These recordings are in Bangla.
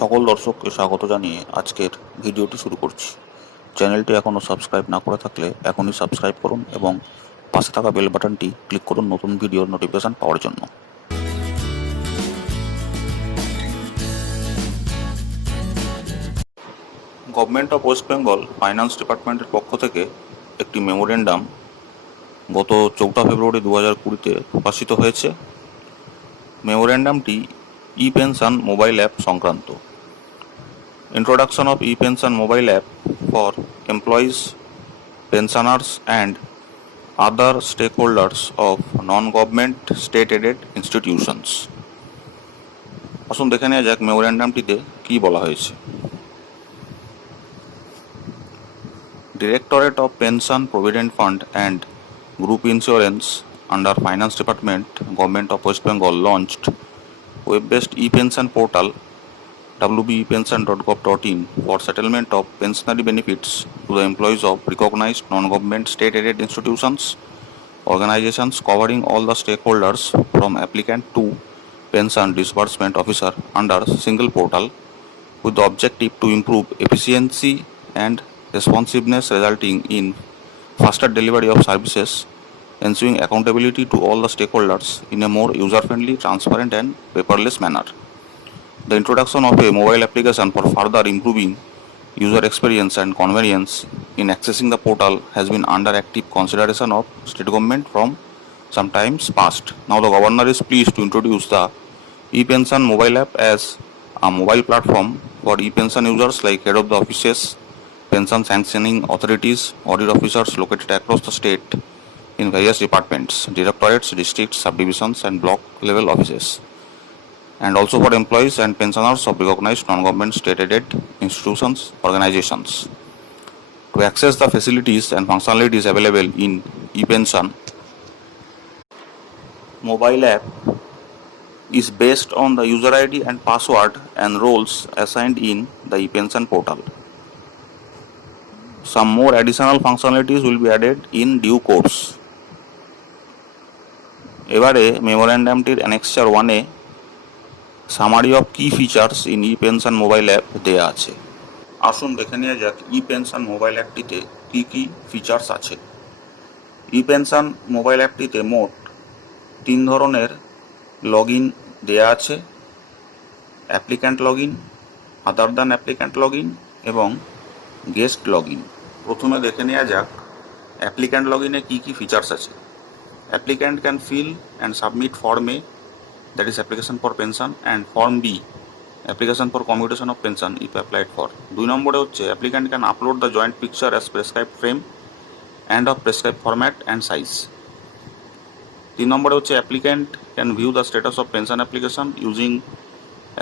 সকল দর্শককে স্বাগত জানিয়ে আজকের ভিডিওটি শুরু করছি। চ্যানেলটি এখনও সাবস্ক্রাইব না করে থাকলে এখনই সাবস্ক্রাইব করুন এবং পাশে থাকা বেল বাটনটি ক্লিক করুন নতুন ভিডিওর নোটিফিকেশন পাওয়ার জন্য। Government of West Bengal finance ডিপার্টমেন্টের পক্ষ থেকে একটি মেমোরেন্ডাম গত 4 ফেব্রুয়ারি 2020-তে প্রকাশিত হয়েছে। মেমোরেন্ডামটি ই পেনশন মোবাইল অ্যাপ সংক্রান্ত। Introduction of e-pension mobile app for employees, pensioners and other stakeholders of non-government state-aided institutions. আসুন দেখে নেওয়া যাক মেমোরেন্ডামটিতে কী বলা হয়েছে। Directorate of Pension Provident Fund and Group Insurance under Finance Department, Government of West Bengal launched web-based e-pension portal wbepension.gov.in for settlement of pensionary benefits to the employees of recognized non-government state-aided institutions, organizations covering all the stakeholders from applicant to pension disbursement officer under single portal, with the objective to improve efficiency and responsiveness resulting in faster delivery of services, ensuring accountability to all the stakeholders in a more user-friendly, transparent and paperless manner. The introduction of a mobile application for further improving user experience and convenience in accessing the portal has been under active consideration of state government from some times past. Now the governor is pleased to introduce the e-pension mobile app as a mobile platform for e-pension users like head of the offices, pension sanctioning authorities, audit officers located across the state in various departments, directorates, districts, subdivisions and block level offices, and also for employees and pensioners of recognized non-government state-aided institutions, organizations. To access the facilities and functionalities available in e-pension mobile app is based on the user ID and password and roles assigned in the e-pension portal. Some more additional functionalities will be added in due course. এবারে মেমোরেন্ডামটির অ্যানেক্সার 1-এ সামারি অফ কি features in E pension mobile app দেয়া আছে। আসুন দেখে নেওয়া যাক ই পেনশন মোবাইল অ্যাপটিতে কী কী ফিচার্স আছে। ই পেনশন মোবাইল অ্যাপটিতে মোট 3 ধরনের লগ ইন দেওয়া আছে: applicant log in, other than applicant log in এবং গেস্ট লগ ইন। প্রথমে দেখে নেওয়া যাক অ্যাপ্লিক্যান্ট লগ ইনে কী কী ফিচার্স আছে। Applicant can fill and submit form A, that is application for pension, and form B, application for commutation of pension if applied for. 2 নম্বরে হচ্ছে applicant can upload the joint picture as prescribed frame and of prescribed format and size. 3 নম্বরে হচ্ছে applicant can view the status of pension application using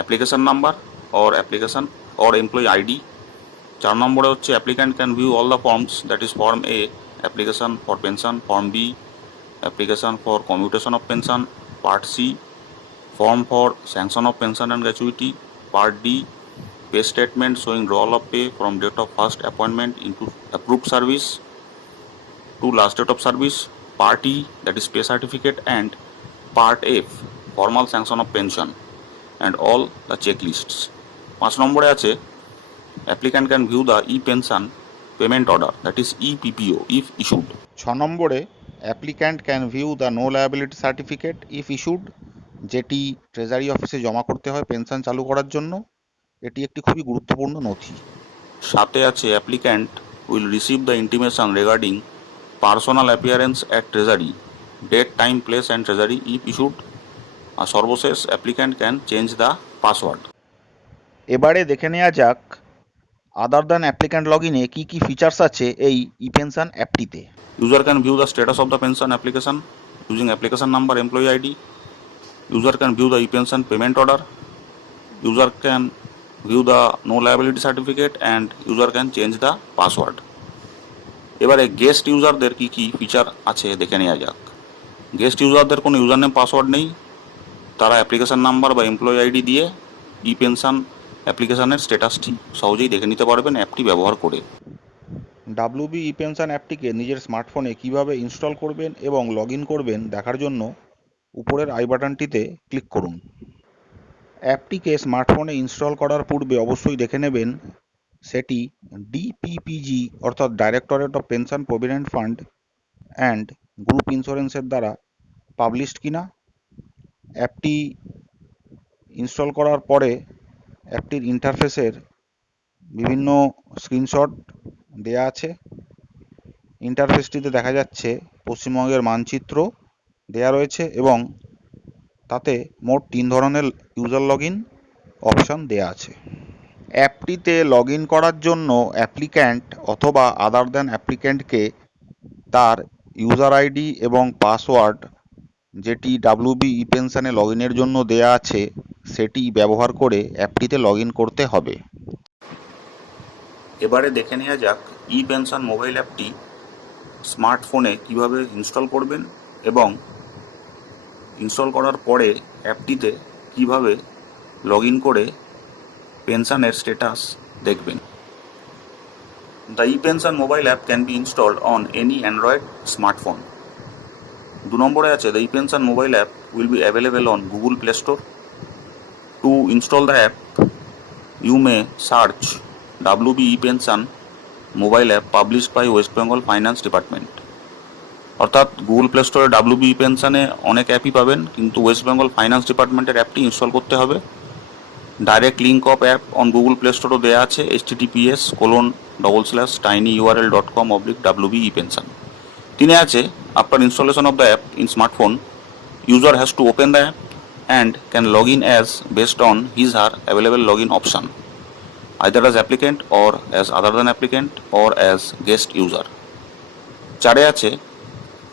application number or application or employee ID. 4 নম্বরে হচ্ছে applicant can view all the forms, that is form A, application for pension, form B, application for commutation of pension, part C, form for sanction of pension and gratuity, part D, pay statement showing roll of pay from date of first appointment into approved service to last date of service, part E, that is pay certificate, and part F, formal sanction of pension, and all the checklists. 5 নম্বরে আছে applicant can view the e-pension payment order, that is EPPO, if issued. 6 নম্বরে applicant can view the no liability certificate if issued, যেটি ট্রেজারি অফিসে জমা করতে হয় পেনশন চালু করার জন্য। এটি একটি খুবই গুরুত্বপূর্ণ নথি। 7-এ আছে applicant will receive the intimation regarding personal appearance at treasury, date, time, place and treasury if issued. আর সর্বশেষ applicant can change the password. এবারে দেখে নেওয়া যাক আদার দ্যান অ্যাপ্লিক্যান্ট লগ ইনে কী কী ফিচার্স আছে এই ই পেনশন অ্যাপটিতে। User can view the status of the pension application using application number, employee ID. User can view the e-pension payment order. User can view the no liability certificate and user can change the password. এবারে গেস্ট ইউজারদের কী কী ফিচার আছে দেখে নেওয়া যাক। গেস্ট ইউজারদের কোনো ইউজার নেম পাসওয়ার্ড নেই, তারা অ্যাপ্লিকেশান নাম্বার বা এমপ্লয়ি আইডি দিয়ে ই পেনশন অ্যাপ্লিকেশানের স্ট্যাটাসটি সহজেই দেখে নিতে পারবেন অ্যাপটি ব্যবহার করে। ডাব্লিউবি ই পেনশন অ্যাপটিকে নিজের স্মার্টফোনে কিভাবে ইনস্টল করবেন এবং লগ ইন করবেন দেখার জন্য উপরের আই বাটনটিতে ক্লিক করুন। অ্যাপটিকে স্মার্টফোনে ইনস্টল করার পূর্বে অবশ্যই দেখে নেবেন সেটি ডিপিপিজি অর্থাৎ directorate of pension provident fund and group ইন্স্যুরেন্সের দ্বারা পাবলিশড কিনা। অ্যাপটি ইনস্টল করার পরে অ্যাপটির ইন্টারফেসের বিভিন্ন স্ক্রিনশট দেয়া আছে। ইন্টারফেসটিতে দেখা যাচ্ছে পশ্চিমবঙ্গের মানচিত্র দেয়া রয়েছে এবং তাতে মোট 3 ধরনের ইউজার লগইন অপশন দেয়া আছে। অ্যাপটিতে লগ ইন করার জন্য অ্যাপ্লিক্যান্ট অথবা আদার দ্যান অ্যাপ্লিক্যান্টকে তার ইউজার আইডি এবং পাসওয়ার্ড যেটি ডাব্লিউবি ই পেনশনে লগ ইনের জন্য দেয়া আছে সেটি ব্যবহার করে অ্যাপটিতে লগ ইন করতে হবে। এবারে দেখে নেওয়া যাক ই পেনশন মোবাইল অ্যাপটি স্মার্টফোনে কিভাবে ইনস্টল করবেন এবং ইনস্টল করার পরে অ্যাপটিতে কিভাবে লগ ইন করে পেনশনের স্ট্যাটাস দেখবেন। The E pension mobile app can be installed on any Android smartphone. 2 নম্বরে আছে the E pension mobile app will be available on Google play store. Two install the app you may search WB ePension mobile app published by West Bengal Finance Department। অর্থাৎ গুগল প্লে স্টোরে WB পেনশনে অনেক অ্যাপই পাবেন, কিন্তু ওয়েস্ট বেঙ্গল ফাইন্যান্স ডিপার্টমেন্টের অ্যাপটি ইনস্টল করতে হবে। Direct link of app on Google play স্টোরও দেওয়া আছে https://tinyurl.com/WB ePension। 3 আছে after installation of the app in smartphone, user has to open the app and can log in as based on his her available login option, either as applicant or as other than applicant or as guest user। 4 আছে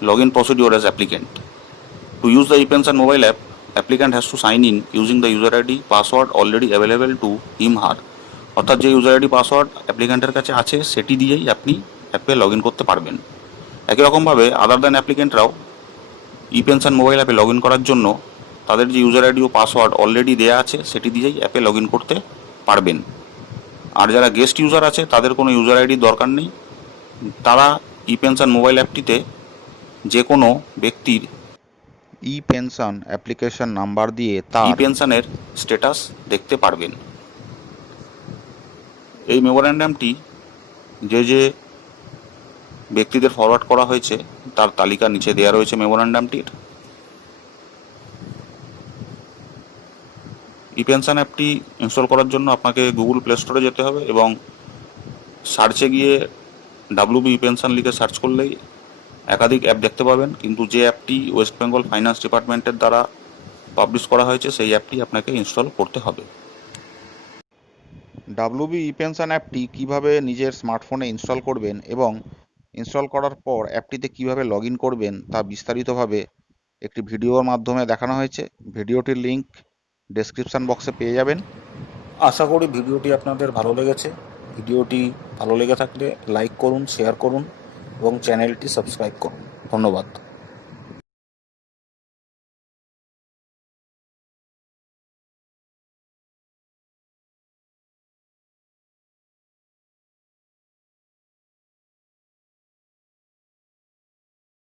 login procedure as applicant। To use the ePension mobile app, applicant has to sign in using the user ID password already available to him her। অর্থাৎ যে ইউজার আইডি পাসওয়ার্ড অ্যাপ্লিক্যান্টের কাছে আছে সেটি দিয়েই আপনি অ্যাপে লগ ইন করতে পারবেন। একই রকমভাবে আদার দ্যান অ্যাপ্লিক্যান্টরাও ই পেনশন মোবাইল অ্যাপে লগ ইন করার জন্য তাদের যে ইউজার আইডি ও পাসওয়ার্ড অলরেডি দেওয়া আছে সেটি দিয়েই অ্যাপে লগ ইন করতে পারবেন। আর যারা গেস্ট ইউজার আছে তাদের কোনো ইউজার আইডির দরকার নেই, তারা ই পেনশন মোবাইল অ্যাপটিতে যে কোনো ব্যক্তির ই পেনশন অ্যাপ্লিকেশন নাম্বার দিয়ে ই তার পেনশনের স্ট্যাটাস দেখতে পারবেন। এই মেমোরেন্ডামটি যে যে ব্যক্তিদের ফরওয়ার্ড করা হয়েছে তার তালিকা নিচে দেওয়া রয়েছে মেমোরেন্ডামটির। ই পেনশন অ্যাপটি ইনস্টল করার জন্য আপনাকে গুগল প্লে স্টোরে যেতে হবে এবং সার্চে গিয়ে WB পেনশন লিখে সার্চ করলেই একাধিক অ্যাপ দেখতে পাবেন, কিন্তু যে অ্যাপটি ওয়েস্ট বেঙ্গল ফাইন্যান্স ডিপার্টমেন্টের দ্বারা পাবলিশ করা হয়েছে সেই অ্যাপটি আপনাকে ইনস্টল করতে হবে। ডাব্লিউবি ই পেনশন অ্যাপটি কীভাবে নিজের স্মার্টফোনে ইনস্টল করবেন এবং ইনস্টল করার পর অ্যাপটিতে কীভাবে লগ ইন করবেন তা বিস্তারিতভাবে একটি ভিডিওর মাধ্যমে দেখানো হয়েছে। ভিডিওটির লিঙ্ক ডেসক্রিপশান বক্সে পেয়ে যাবেন। আশা করি ভিডিওটি আপনাদের ভালো লেগেছে। ভিডিওটি ভালো লেগে থাকলে লাইক করুন, শেয়ার করুন এবং চ্যানেলটি সাবস্ক্রাইব করুন। ধন্যবাদ।